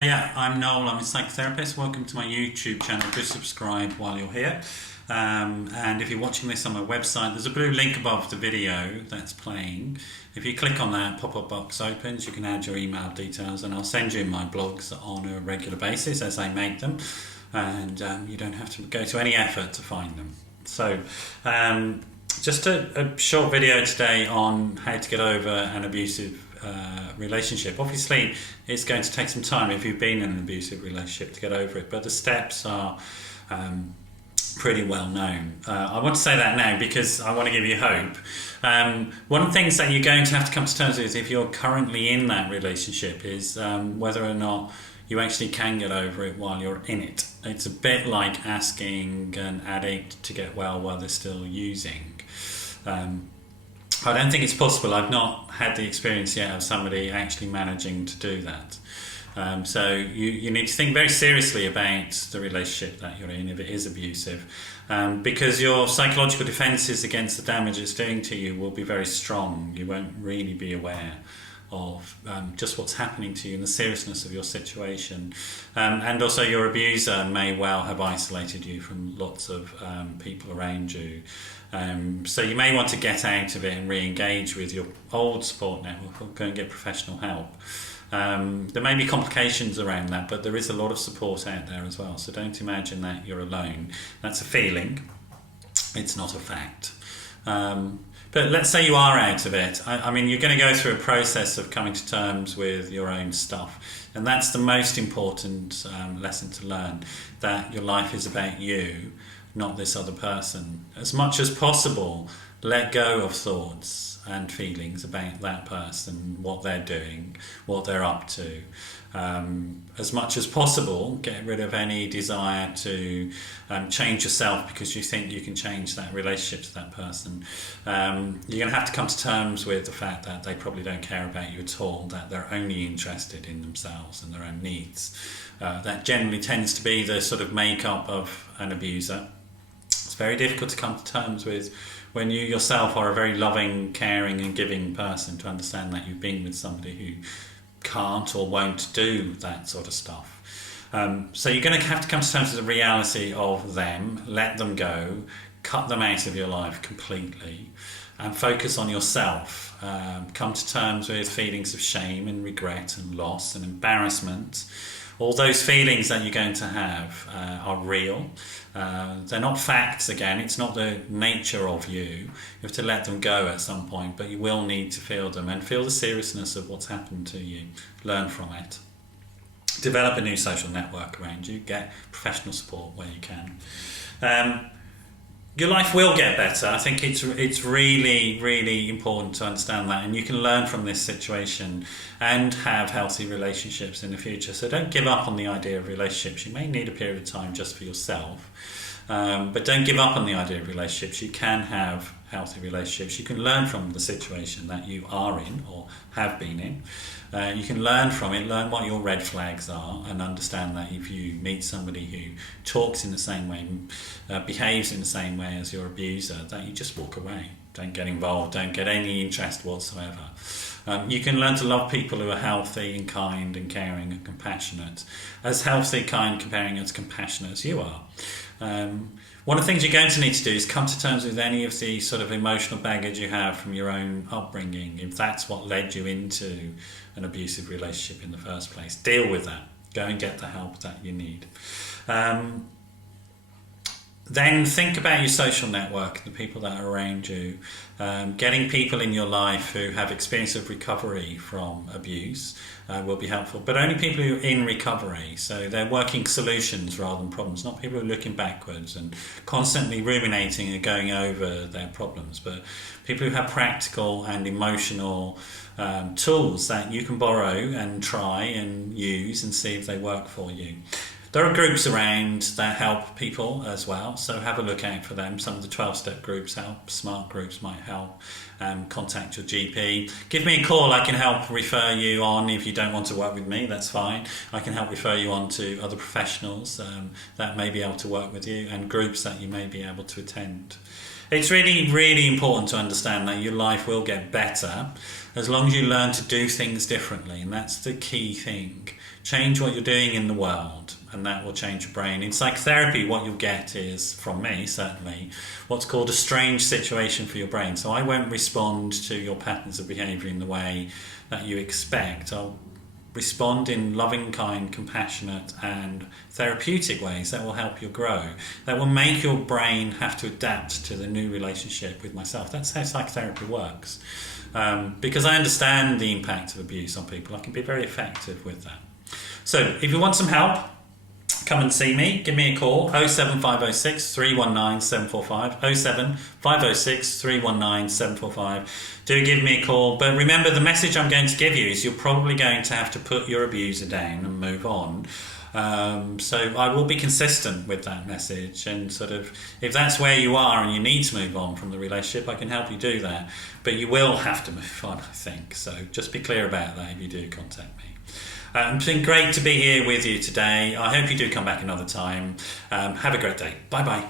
Yeah, I'm Noel. I'm a psychotherapist. Welcome to my YouTube channel. Do subscribe while you're here. And if you're watching this on my website, there's a blue link above the video that's playing. If you click on that, pop-up box opens. You can add your email details, and I'll send you my blogs on a regular basis as I make them. And you don't have to go to any effort to find them. So, just a short video today on how to get over an abusive relationship. Obviously, it's going to take some time if you've been in an abusive relationship to get over it, but the steps are pretty well known. I want to say that now because I want to give you hope. One of the things that you're going to have to come to terms with if you're currently in that relationship is whether or not you actually can get over it while you're in it. It's a bit like asking an addict to get well while they're still using. I don't think it's possible. I've not had the experience yet of somebody actually managing to do that. So you need to think very seriously about the relationship that you're in if it is abusive, because your psychological defences against the damage it's doing to you will be very strong. You won't really be aware of just what's happening to you and the seriousness of your situation. And also your abuser may well have isolated you from lots of people around you. So you may want to get out of it and re-engage with your old support network or go and get professional help. There may be complications around that, but there is a lot of support out there as well. So don't imagine that you're alone. That's a feeling. It's not a fact. But let's say you are out of it. I mean, you're going to go through a process of coming to terms with your own stuff. And that's the most important lesson to learn, that your life is about you, not this other person. As much as possible, let go of thoughts and feelings about that person, what they're doing, what they're up to. As much as possible, get rid of any desire to change yourself because you think you can change that relationship to that person. You're going to have to come to terms with the fact that they probably don't care about you at all, that they're only interested in themselves and their own needs. That generally tends to be the sort of makeup of an abuser. It's very difficult to come to terms with when you yourself are a very loving, caring and giving person, to understand that you've been with somebody who can't or won't do that sort of stuff. So you're going to have to come to terms with the reality of them, let them go, cut them out of your life completely, and focus on yourself. Come to terms with feelings of shame and regret and loss and embarrassment. All those feelings that you're going to have are real. They're not facts again. It's not the nature of you. You have to let them go at some point, but you will need to feel them and feel the seriousness of what's happened to you. Learn from it. Develop a new social network around you. Get professional support where you can. Your life will get better. I think it's really, really important to understand that, and you can learn from this situation and have healthy relationships in the future. So don't give up on the idea of relationships. You may need a period of time just for yourself, but don't give up on the idea of relationships. You can have healthy relationships. You can learn from the situation that you are in or have been in. You can learn from it, learn what your red flags are, and understand that if you meet somebody who talks in the same way, behaves in the same way as your abuser, that you just walk away. Don't get involved, don't get any interest whatsoever. You can learn to love people who are healthy and kind and caring and compassionate. As healthy, kind, caring and compassionate as you are. One of the things you're going to need to do is come to terms with any of the sort of emotional baggage you have from your own upbringing, if that's what led you into an abusive relationship in the first place. Deal with that. Go and get the help that you need. Then think about your social network, the people that are around you. Getting people in your life who have experience of recovery from abuse will be helpful, but only people who are in recovery. So they're working solutions rather than problems, not people who are looking backwards and constantly ruminating and going over their problems, but people who have practical and emotional tools that you can borrow and try and use and see if they work for you. There are groups around that help people as well, so have a look out for them. Some of the 12-step groups help, smart groups might help. Contact your GP. Give me a call, I can help refer you on. If you don't want to work with me, that's fine. I can help refer you on to other professionals that may be able to work with you, and groups that you may be able to attend. It's really, really important to understand that your life will get better as long as you learn to do things differently, and that's the key thing. change what you're doing in the world, and that will change your brain. In psychotherapy, what you'll get is, from me certainly, what's called a strange situation for your brain. So I won't respond to your patterns of behaviour in the way that you expect. I'll respond in loving, kind, compassionate and therapeutic ways that will help you grow, that will make your brain have to adapt to the new relationship with myself. That's how psychotherapy works. Because I understand the impact of abuse on people, I can be very effective with that. So if you want some help, come and see me. Give me a call, 07506 319 745, 07506 319 745. Do give me a call. But remember, the message I'm going to give you is you're probably going to have to put your abuser down and move on. So I will be consistent with that message, and sort of, if that's where you are and you need to move on from the relationship, I can help you do that. But you will have to move on, I think. So just be clear about that if you do contact me. It's been great to be here with you today. I hope you do come back another time. Have a great day. Bye-bye.